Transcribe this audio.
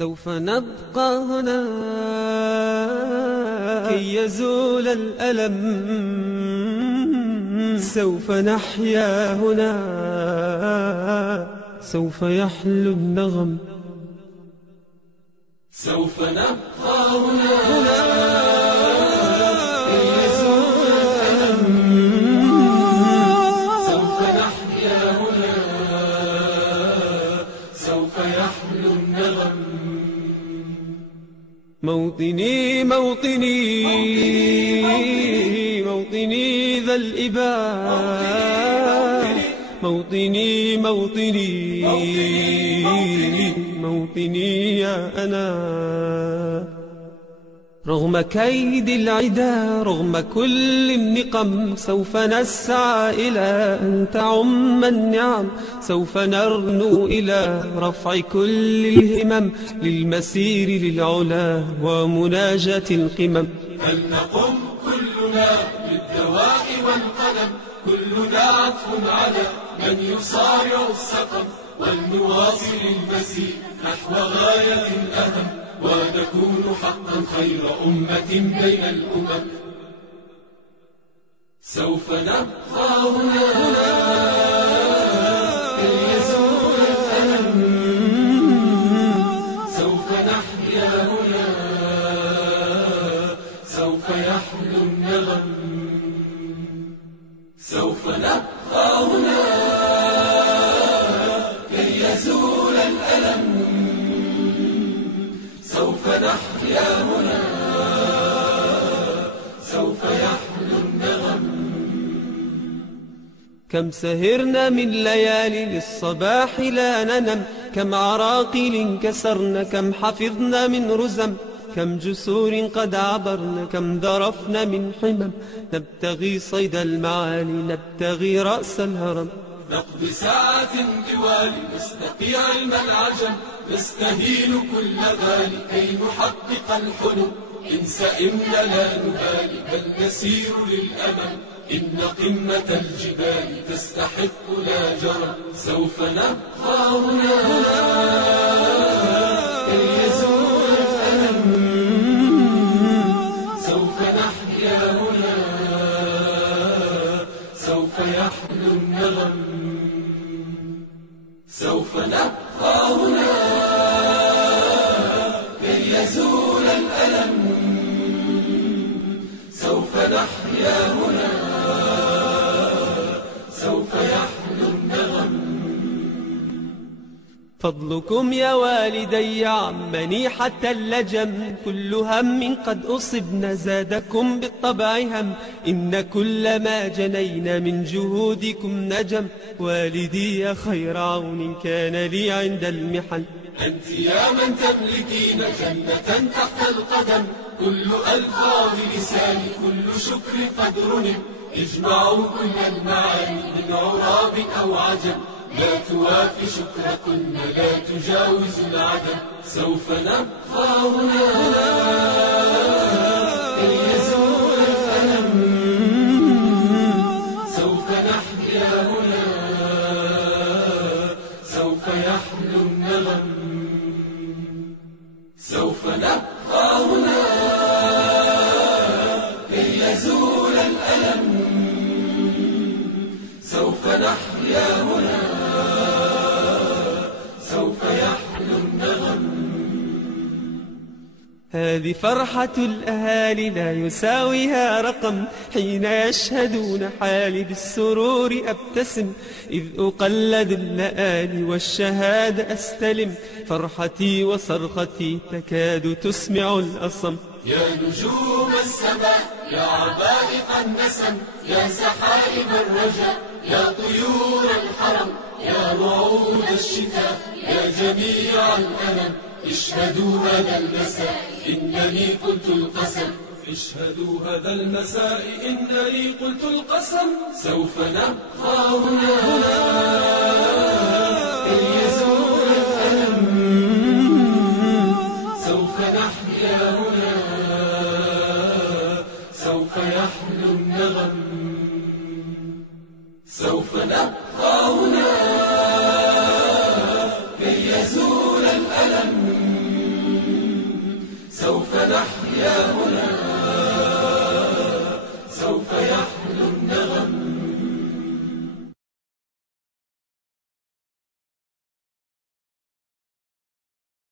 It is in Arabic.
سوف نبقى هنا كي يزول الألم، سوف نحيا هنا، سوف يحلو النغم. سوف نبقى هنا كي يزول الألم، سوف نحيا هنا، سوف يحلو النغم. موطني موطني موطني ذا الإباء، موطني موطني موطني يا أنا. رغم كيد العدا، رغم كل النقم، سوف نسعى إلى أن تعم النعم، سوف نرنو إلى رفع كل الهمم، للمسير للعلا ومناجاة القمم. فلنقم كلنا بالدواء والقلم، كلنا عطف على من يصارع السقم، ولنواصل المسير نحو غاية أهم، ونكون حقا خير أمة بين الأمم. سوف نبقى هنا كي يزول الألم، سوف نحيا هنا، سوف يحلو النغم. سوف نبقى هنا كي يزول الألم، سوف نحيا هنا، سوف يحلو النغم. كم سهرنا من ليالي للصباح لا ننم، كم عراقيل كسرنا، كم حفظنا من رزم، كم جسور قد عبرنا، كم ذرفنا من حمم، نبتغي صيد المعالي، نبتغي رأس الهرم. نقضي ساعة طوال نستقي علم العجم، نستهين كل غالي كي نحقق الحلم، إن سئمنا لا نبالي بل نسير للأمل، إن قمة الجبال تستحق لا جرم. سوف نبقى هنا كي يزول الألم، سوف نحيا هنا، سوف يحلو النغم. سوف نبقى هنا كي يزول الألم، سوف نحيا هنا، سوف يحلو النغم. فضلكم يا والدي عمني حتى اللجم، كل هم قد أصبنا زادكم بالطبع هم، إن كل ما جنينا من جهودكم نجم، والدي يا خير عون كان لي عند المحن. أنت يا من تملكين جنة تحت القدم، كل ألفاظ لساني كل شكر قد رنم، اجمعوا كل المعاني من عراب أو عجم، لا توافي شكركن لا تجاوز العدم. سوف نبقى هنا كي يزول الألم، سوف نحيا هنا، سوف يحلو النغم. سوف نبقى هنا كي يزول الألم، سوف نحيا هنا، سوف يحلو النغم. هذه فرحة الأهالي لا يساويها رقم، حين يشهدون حالي بالسرور أبتسم، إذ أقلد اللآلي والشهادة أستلم، فرحتي وصرختي تكاد تسمع الأصم. يا نجوم السماء يا عبائق النسم، يا سحائب الرجاء يا طيور الحرم، يا رعود الشتاء يا جميع الألم، اشهدوا هذا المساء إنني قلت القسم، اشهدوا هذا المساء إنني قلت القسم. سوف نبقى هنا كي يزول الألم، سوف نحيا هنا، سوف يحلو النغم. سوف نبقى هنا كي يزول الألم، نحيا هنا سوف يحلو النغم